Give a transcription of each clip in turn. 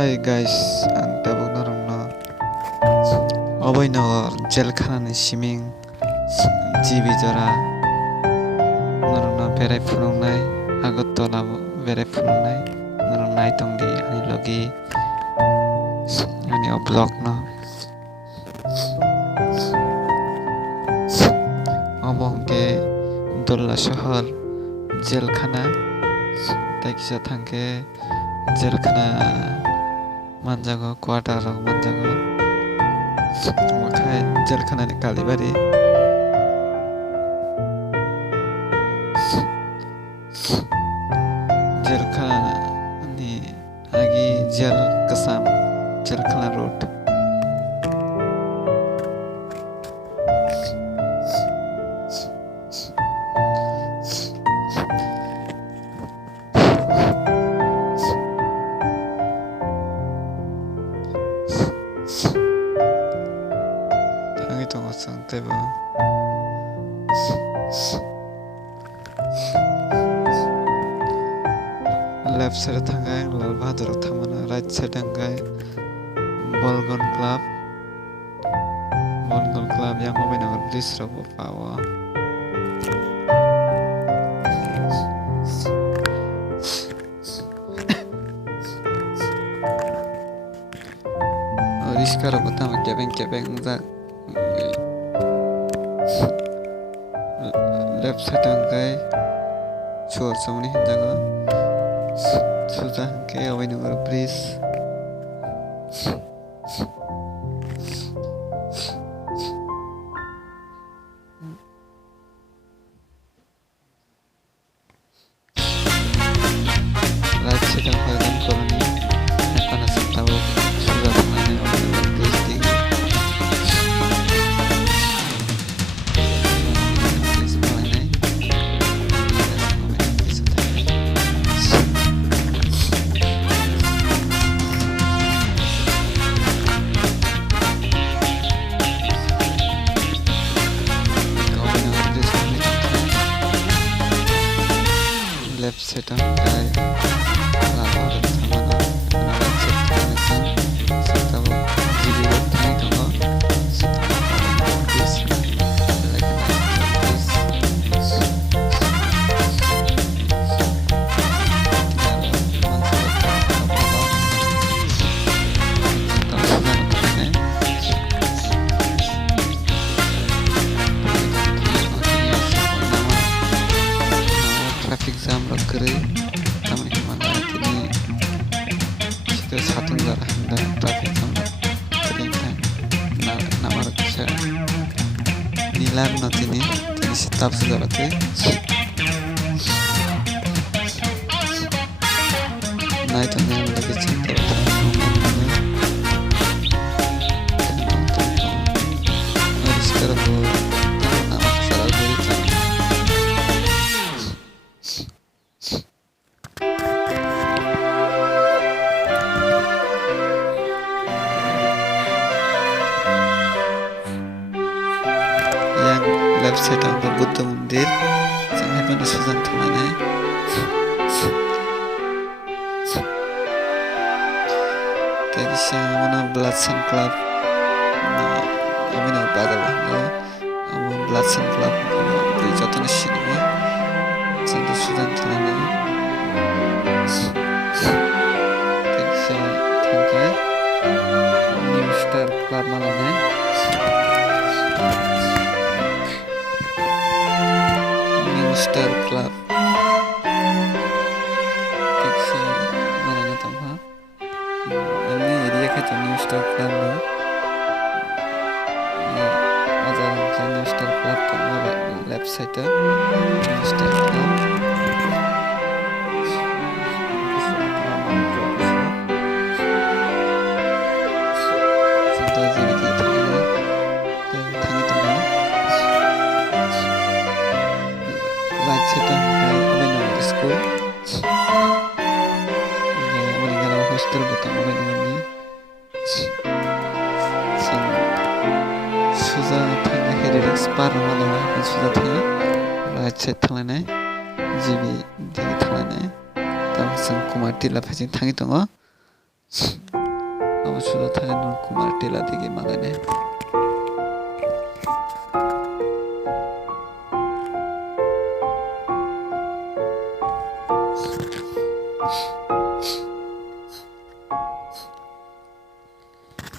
Hi guys, ang tabog na rin na Oboy no jelkhana ni siming jibi jora narong na berai phunungnai Agartala berai phunungnai narong naitongdi ani logi ani o blog no obo hongke Dolla shahar jelkhana tai kisa thangke jelkhana manjago quarter rok manjago wakai jelkhana ni kalibari jelkhana ni agi jel kasam jelkhana road Tong sang teba left side thangai Lal Bahadur thamana right side thangai Bolgon Club yang mobinagar bridge robo pawa riska robo tama kebeng jak left side tangkai chuar samni hinjaga suja hangke awinagar bridge right side tangkai koloni ekana sentabo suja tangani awinagar bridge digi left side tangkai Lal Bahadur thamana right side tangkai sentabo jibi road thangai tongo traffic jam rok kiri tamani kemana kini situ satu negara handa traffic jam rok kiri kan nama rok bisa nilar notini kini stop segala te nah itu yang lagi cinta sekarang nama salah berita yang left side ang Buddha Mandir sangai mana sujan thamane tadi siang mana Blood Sun Club amina badal hanga amo Blood Sun Club di jatone sinima sandu sujan thamane tadi siang thangkai New Star Club malane Star Club Texas mana nya tamha ini area khaito New Star Club no azar New Star Club tamma left side New Star Club right side tangkai awinagar school awinagar hostel botang awinagar ni sang suja thangai heritage spar mana suja thangai right side thangai jibi digi thangai tam sang kumar tila phajing thangi tongo sudah thagan kumar tila digi malane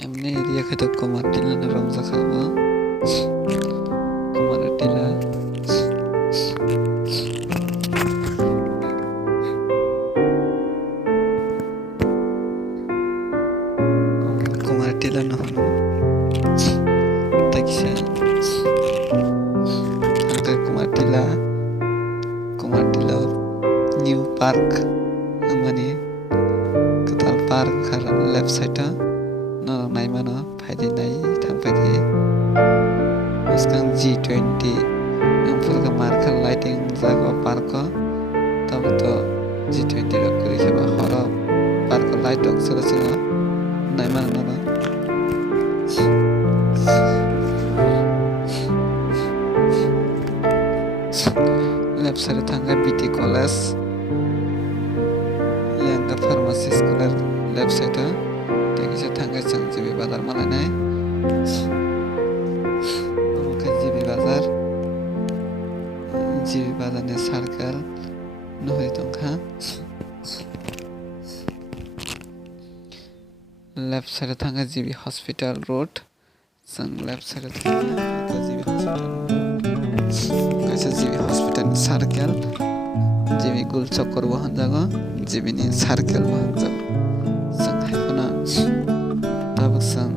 emne area khato kumar tila na ramza khaba kumar tila kumar tila no hono takisa aga kumar tila new park amani katal park khar left side no naimano phaidi nai thangphaidi Sekarang G20 yang pura marker lighting jaga park tahu tu G20 lo kiri siapa hara park light dok sila naik mana nana left side tangga BT College yang ke pharmacy sekolah left side tapi saya tangga JB Bazar mana nih JB Bazar ni circle nuhai tongkha left side tangga JB Hospital Road sang left side tangga JB Hospital kaisa JB Hospital circle JB Gul Chokor bahan jaga JB ni circle bahan jaga sang hai kana tabuk sang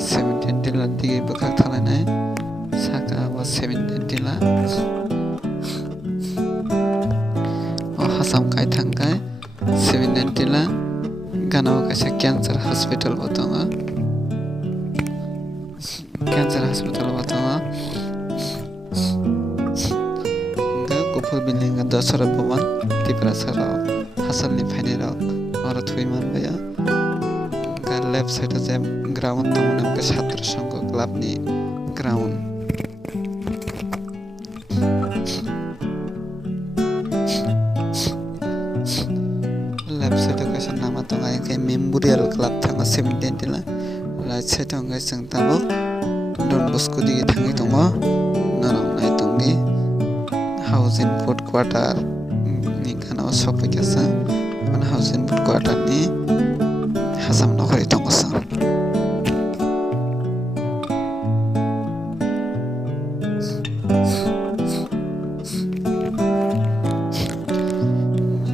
17 dila dige bakak thalanai saka wa 17 dila o hasam kai thangkai 17 dila ganao kaisa cancer hospital botonga cancer hospital botonga ga gopur building ga dasara bhavan tipra sara hasal ni phaine ra ora thui man baya ga left side je ground tamone ka chhatra sangh club ni ground left side ka sa nama tonga ke memorial club thanga 17 dila right side tonga sang tabo Don Bosco digi thangi tonga naram nai tongi housing food quarter ni kana sokwe kasa mana housing food quarter ni hasam nokari tonga sa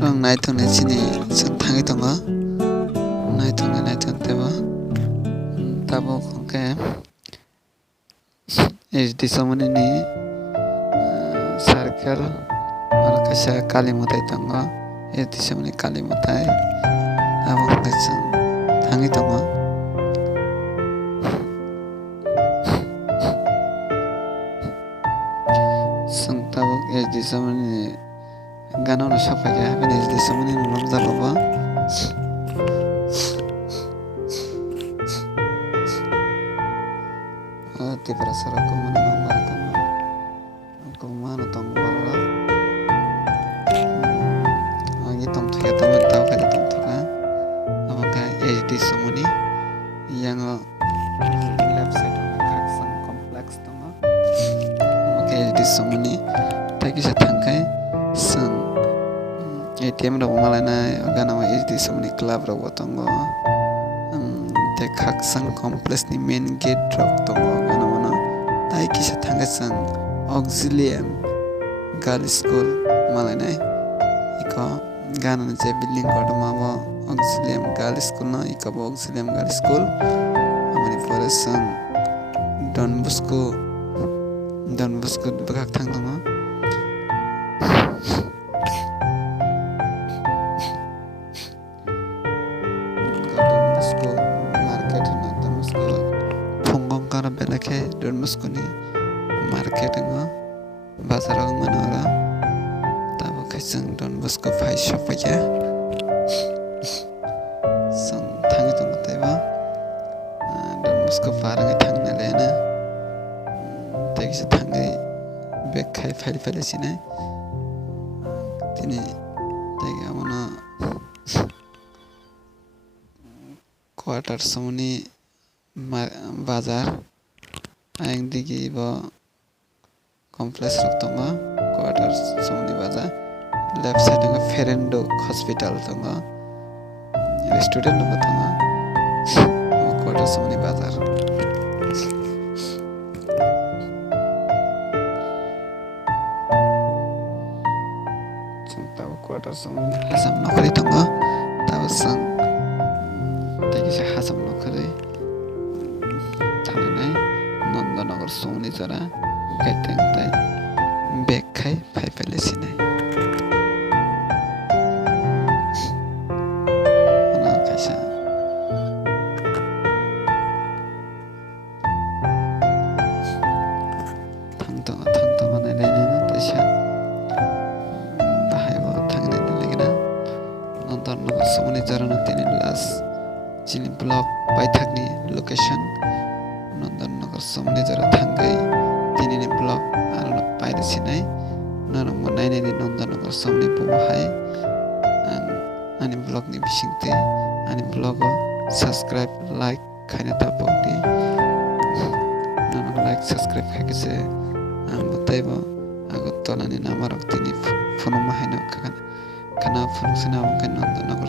rang nai tongne chini sang thangi tonga nai tonga teba tabo khongke HD samani ni circle ora kaisa kali mutai tonga HD samani kali mutai tabo kaisa thangi tonga sang tabo HD samani gana na sapai ya ben HD samani nom jalaba tipra sara kumana nombar tanga kumana tongbola agi tongthoya taman taw kali tongthoka amaka HD samuni yang left side ong khaksan complex tanga amaka HD samuni taki sa thangkai sang ATM ro malana gana HD samuni club ro botongo te khaksan complex ni main gate drop tongo gana tai kisa thangasang auxilium girls school malai iko gana je building kodma ma auxilium girls school na iko auxilium girls school amani forasang Don Bosco bakak thang tonga Don Bosco market na Don Bosco kana belake Don Bosco ni market nga bazar ang manala tabo kaisang Don Bosco phai shop ya sang thangi tong taiba Don Bosco parang thang na lena tagi sa thangi bek khai phai sine tini tagi amona quarter somni bazar ayang digi bo complex rok tongo quarter somni bazar left side tongo Ferendo hospital tongo restaurant no tongo quarter somni bazar tabo quarter somni Hasam nokri tongo tabo sang tegi Hasam nokri थानाय नन्दनगर सौनि जरा गाइतें ताइ bag खाइ फाइफाइले सिनाय ana kaisa thangtongo nailai no taisa bahaibo thangnai naligina Nandanagar सौनि जरा no tini last chini block paithakni location Nandanagar सौनि जरा थांगै तिनी blog आरो पाइले सिनाय नरम नायनाय नन्दनगर सौनि बहाय अनि ब्लग नि बिसिंते अनि ब्लग सब्सक्राइब लाइक खाने तापौदि नरम लाइक सब्सक्राइब खाकेसे बताइबो आगो तलानि नामारक तिनी फोन माहायनो खाना फोन सना नन्दनगर